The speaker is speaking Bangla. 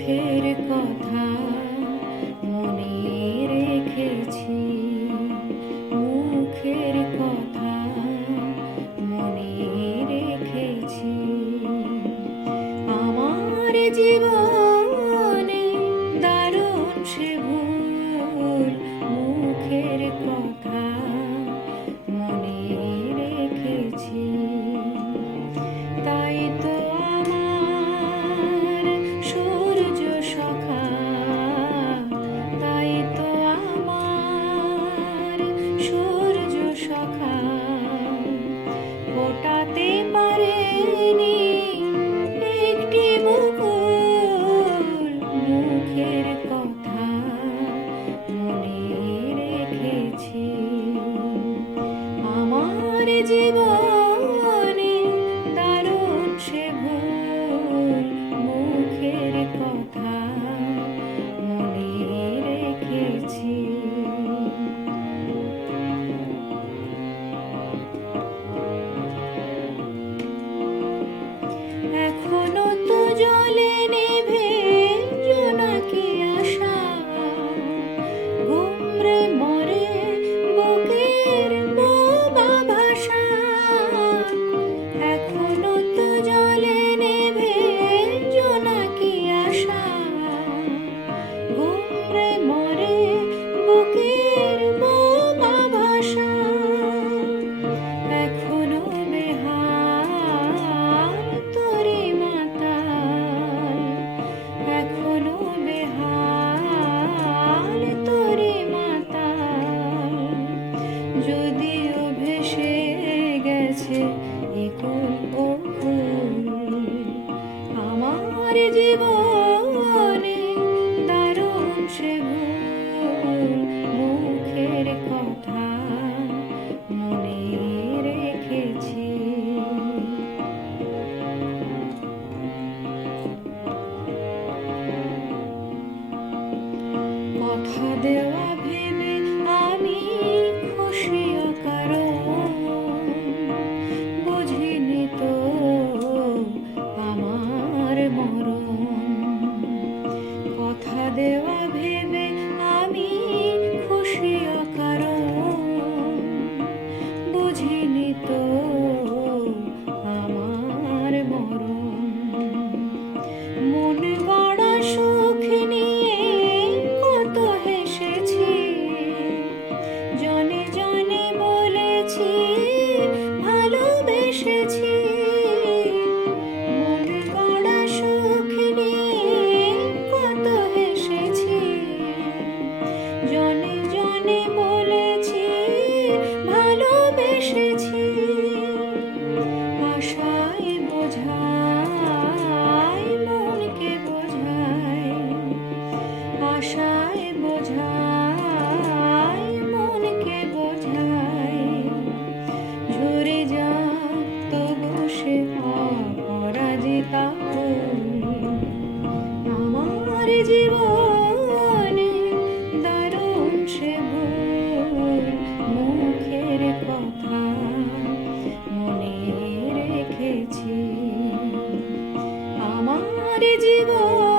মুখের কথা মনে রেখেছি, মুখের কথা মনে রেখেছি। আমার জীবনে দারুণ সে ভুল, মুখের কথা মনে রেখেছি। তাই তো আমার সূর্য সখা, তাই তো আমার সূর্য সখা ফোটাতে পারেনি একটি বকুল, মুখের কথা মনে রেখেছি। আমার জীবনে দারুণ সে ভুল, মুখের কথা মনে রেখেছি। এখনো তো জ্বলে নেভে জোনাকি আশা, ঘুমরে মরে বুকের বোবা ভাষা। এখনো তো জ্বলে নেভে জোনাকি আশা, ঘুমরে মরে বুকের বোবা ভাষা। এখনো বেহাল তোরে মাতাল, এখনো বেহাল তোরে মাতাল। যদিও ভেসে গেছে একুল ওকুল, আমার জীবনে দারুণ সে ভুল, মুখের কথা মনে রেখেছি। কথা দেওয়া ভেবে আমি খুশি অকারণ, বুঝিনি তো আমার মরণ। কথা দেওয়া ভেবে আমি খুশি অকারণ, বুঝিনি তো আমার মরণ। মন গড়া সুখ নিয়ে কত হেসেছি, জনে জনে বলেছি ভালোবেসেছি। মন গড়া সুখ নিয়ে কত হেসেছি, জনে জনে বলেছি ভালোবেসেছি। আশায় বোঝাই মনকে বোঝাই, আশায় বোঝাই মনকে বোঝাই। ঝরে যা তবু সে অপরাজিতা ফুল, আমার জীবনে দারুণ সে ভুল, মুখের কথা মনে রেখেছি। আমার জীবন